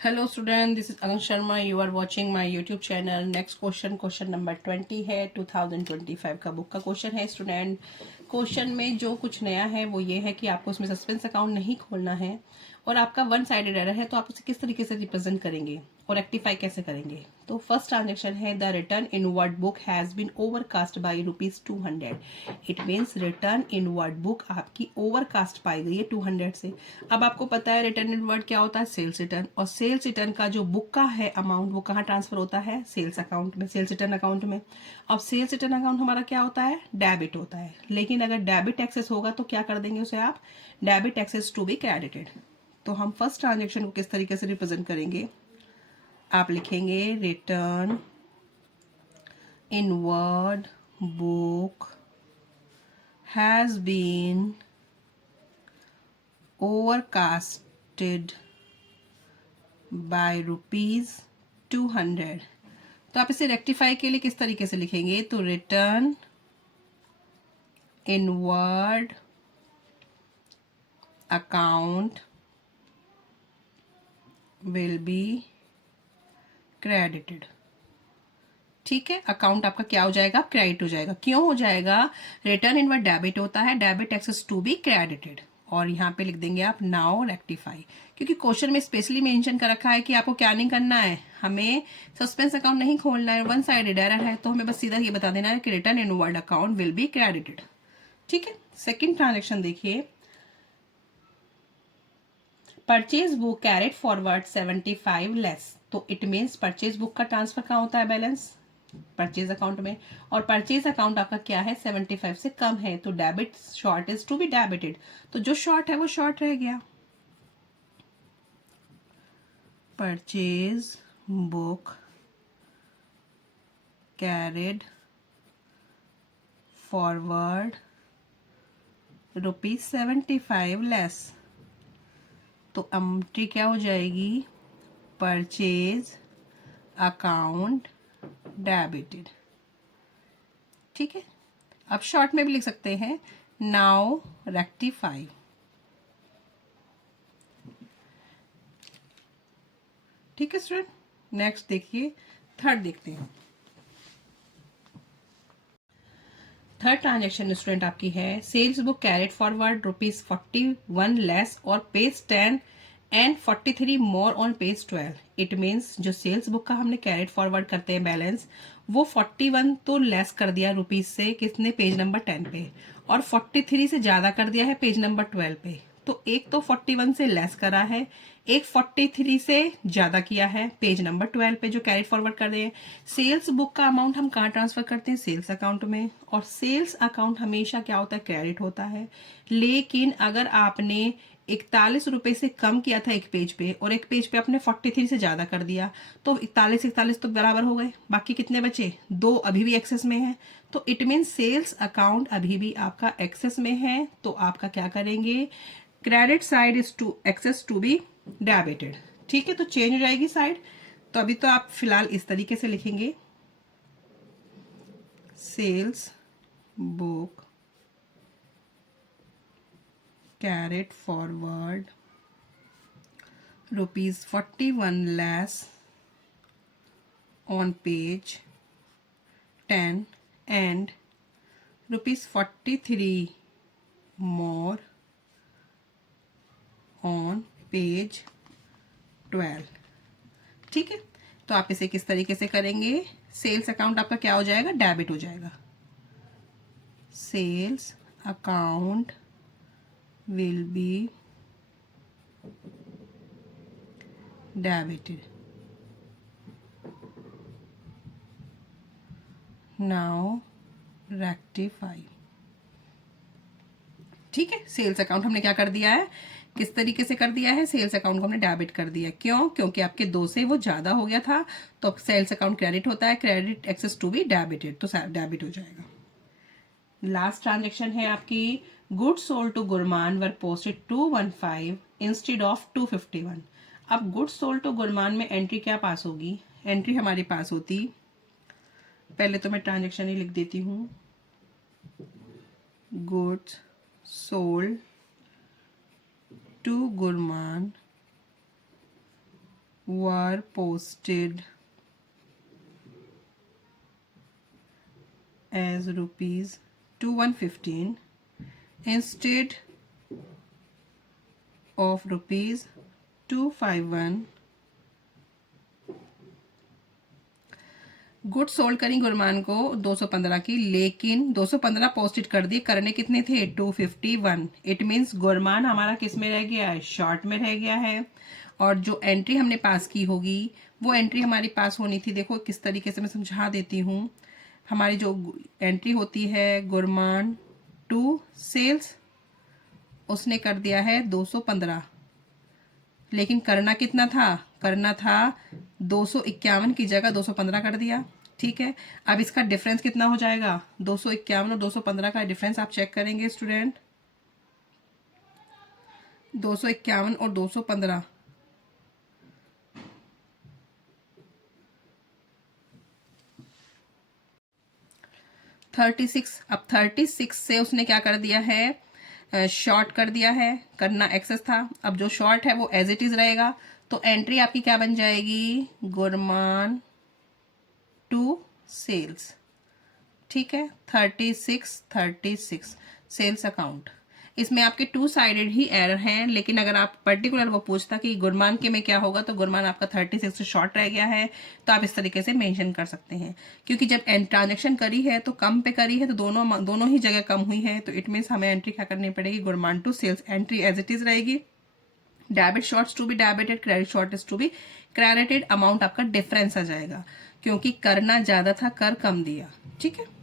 Hello student, this is Anant Sharma. You are watching my YouTube channel. Next question number 20 है. 2025 का book का question है student. Question में जो कुछ नया है वो ये है कि आपको उसमें सस्पेंस अकाउंट नहीं खोलना है और आपका वन साइडेड एरर है, तो आप उसे किस तरीके से रिप्रेजेंट करेंगे और रेक्टिफाई कैसे करेंगे. तो फर्स्ट ट्रांजेक्शन है the return inward book has been overcast by ₹200. It means return inward book आपकी ओवरकास्ट पाई गई है 200 से. अब आपको पता है रिटर्न इन वर्ड क्या होता है, सेल्स रिटर्न. और सेल्स रिटर्न का जो बुक का है अमाउंट वो कहाँ ट्रांसफर होता है, सेल्स अकाउंट में, सेल्स रिटर्न अकाउंट में. अब सेल्स रिटर्न अकाउंट हमारा क्या होता है, डेबिट होता है. लेकिन अगर डेबिट एक्सेस होगा तो क्या कर देंगे उसे आप, debit excess to be credited. तो हम फर्स्ट ट्रांजेक्शन को किस तरीके से रिप्रेजेंट करेंगे, आप लिखेंगे return inward book has been overcasted by ₹200. तो आप इसे रेक्टिफाई के लिए किस तरीके से लिखेंगे, तो return inward account will be credited. ठीक है, अकाउंट आपका क्या हो जाएगा, क्रेडिट हो जाएगा. क्यों हो जाएगा, रिटर्न इन वर्ड डेबिट होता है, debit excess to be credited. और यहाँ पे लिख देंगे आप नाउ रेक्टिफाई, क्योंकि क्वेश्चन में स्पेशली मेंशन कर रखा है कि आपको क्या नहीं करना है, हमें सस्पेंस अकाउंट नहीं खोलना है, वन साइडेड एरर है, तो हमें बस सीधा ये बता देना है कि return inward account will be credited. ठीक है. सेकेंड ट्रांजेक्शन देखिए, purchase book carried forward 75 less. तो इट मीन्स परचेज बुक का ट्रांसफर कहाँ होता है, बैलेंस परचेज अकाउंट में. और परचेज अकाउंट आपका क्या है, 75 से कम है, तो debit short is to be debited. तो जो शॉर्ट है वो शॉर्ट रह गया. Purchase book carried forward ₹75 less. तो एंट्री क्या हो जाएगी, परचेज अकाउंट डेबिटेड. ठीक है. अब शॉर्ट में भी लिख सकते हैं नाउ रेक्टिफाई. ठीक है स्टूडेंट. नेक्स्ट देखिए, थर्ड देखते हैं. थर्ड ट्रांजेक्शन स्टूडेंट आपकी है, sales book carried forward ₹41 less और page 10 and 43 more on page 12. It means जो सेल्स बुक का हमने कैरेट फॉरवर्ड करते हैं बैलेंस, वो 41 तो लेस कर दिया रुपीज से, किसने, पेज नंबर 10 पे, और 43 से ज्यादा कर दिया है पेज नंबर 12 पे. तो एक तो 41 से लेस करा है, एक 43 से ज्यादा किया है पेज नंबर 12 पे जो कैरी फॉरवर्ड कर रहे हैं. सेल्स बुक का अमाउंट हम कहाँ ट्रांसफर करते हैं, सेल्स अकाउंट में. और सेल्स अकाउंट हमेशा क्या होता है, क्रेडिट होता है. लेकिन अगर आपने 41 रुपए से कम किया था एक पेज पे और एक पेज पे आपने 43 से ज्यादा कर दिया, तो 41 तो बराबर हो गए, बाकी कितने बचे, दो अभी भी एक्सेस में है. तो इट मीन सेल्स अकाउंट अभी भी आपका एक्सेस में है, तो आपका क्या करेंगे, credit side is to excess to be debited. ठीक है, तो चेंज हो जाएगी साइड. तो अभी तो आप फिलहाल इस तरीके से लिखेंगे, sales book carried forward ₹41 less on page 10 and ₹43 more on page 12. ठीक है. तो आप इसे किस तरीके से करेंगे, सेल्स अकाउंट आपका क्या हो जाएगा, डेबिट हो जाएगा. Sales account will be debited. Now rectify. ठीक है. सेल्स अकाउंट हमने क्या कर दिया है, किस तरीके से कर दिया है, सेल्स अकाउंट को हमने डेबिट कर दिया. क्यों, क्योंकि आपके 2 से वो ज्यादा हो गया था, तो सेल्स अकाउंट क्रेडिट होता है, credit excess to be debited, तो डेबिट हो जाएगा. लास्ट ट्रांजेक्शन है आपकी, goods sold to Gurman were posted 215 instead of 251. अब गुड्स सोल्ड टू गुरमान में एंट्री क्या पास होगी, एंट्री हमारी पास होती, पहले तो मैं ट्रांजेक्शन ही लिख देती हूँ, goods sold to Gurman were posted as rupees 2115 instead of rupees 251. Good sold करी गुरमान को 215 की, लेकिन 215 पोस्टेड कर दिए, करने कितने थे 251. इट मीन्स गुरमान हमारा किस में रह गया है, शॉर्ट में रह गया है. और जो एंट्री हमने पास की होगी वो एंट्री हमारी पास होनी थी. देखो किस तरीके से मैं समझा देती हूँ. हमारी जो एंट्री होती है गुरमान टू सेल्स, उसने कर दिया है 215, लेकिन करना कितना था, करना था 251 की जगह 215 कर दिया. ठीक है, अब इसका डिफरेंस कितना हो जाएगा, 251 और 215 का डिफरेंस आप चेक करेंगे स्टूडेंट. 251 और 215, अब 36 से उसने क्या कर दिया है, शॉर्ट कर दिया है. करना एक्सेस था, अब जो शॉर्ट है वो एज इट इज रहेगा. तो एंट्री आपकी क्या बन जाएगी, गुरमान टू सेल्स. ठीक है, 36 सेल्स अकाउंट. इसमें आपके टू साइडेड ही एरर हैं, लेकिन अगर आप पर्टिकुलर वो पूछता कि गुरमान के में क्या होगा, तो गुरमान आपका 36 से शॉर्ट रह गया है, तो आप इस तरीके से मेंशन कर सकते हैं. क्योंकि जब ट्रांजेक्शन करी है तो कम पे करी है, तो दोनों ही जगह कम हुई है, तो इट मीन्स हमें एंट्री क्या करनी पड़ेगी, Gurman to sales. Entry as it is रहेगी. Debit shorts to be debited, credit short to be credited. Amount आपका डिफरेंस आ जाएगा, क्योंकि करना ज्यादा था, कर कम दिया. ठीक है.